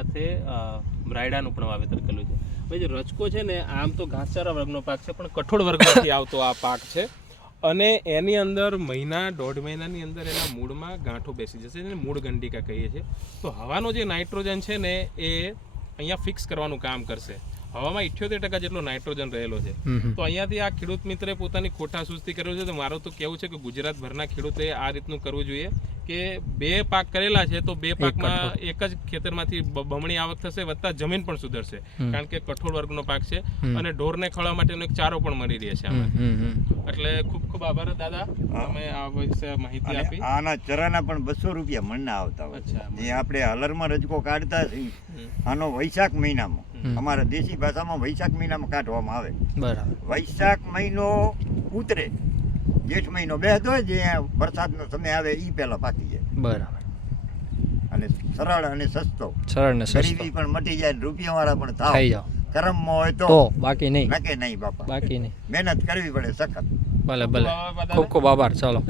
સાથે રાયડાનું પણ વાવેતર કરેલું છે. ભાઈ જે રચકો છે ને, આમ તો ઘાસચારા વર્ગનો પાક છે, પણ કઠોળ વર્ગમાંથી આવતો આ પાક છે. અને એની અંદર મહિના, દોઢ મહિનાની અંદર એના મૂળમાં ગાંઠો બેસી જશે એને મૂળ ગંડિકા કહીએ છીએ. તો હવાનો જે નાઇટ્રોજન છે ને, એ અહીંયા ફિક્સ કરવાનું કામ કરશે. હવામાં ઇઠ્યોતેર ટકા જેટલો નાઇટ્રોજન રહેલો છે. તો અહીંયાથી આ ખેડૂત મિત્રે પોતાની ખોટા સુસ્તી કર્યો છે. તો મારો તો કેવું છે કે ગુજરાતભરના ખેડૂતે આ રીતનું કરવું જોઈએ કે બે પાક કરેલા છે તો બે પાકમાં એક જ ખેતરમાંથી બમણી આવક થશે વત્તા જમીન પણ સુધરશે. કારણ કે કઠોળ વર્ગનો પાક છે અને ઢોરને ખવડાવવા માટેનો એક ચારો પણ મળી રહે છે આમાં. એટલે ખૂબ ખૂબ આભાર દાદા. તમે આ વિશે માહિતી આપી. આના ચરાના પણ બસો રૂપિયા મણના આવતા હોય. જે આપણે હલરમાં રજકો કાઢતા છીએ આનો વૈશાખ મહિનામાં. અમારા દેશી ભાષામાં વૈશાખ મહિનામાં કાઢવામાં આવે. બરાબર. વૈશાખ મહિનો ઉતરે. જેઠ મહિનો બેસતો હોય જે વરસાદનો સમય આવે એ પહેલા પાકી જાય. બરાબર. અને સરળ અને સસ્તો. સરળ ને સસ્તો. ગરીબી પણ મટી જાય ને રૂપિયાવાળા પણ થઈ જાવ કરમમાં હોય તો બાકી નહીં. નકે નહીં બાપા. બાકી નહીં. મહેનત કરવી પડે સખત. ભલે ભલે. ખૂબ ખૂબ આભાર. ચાલો.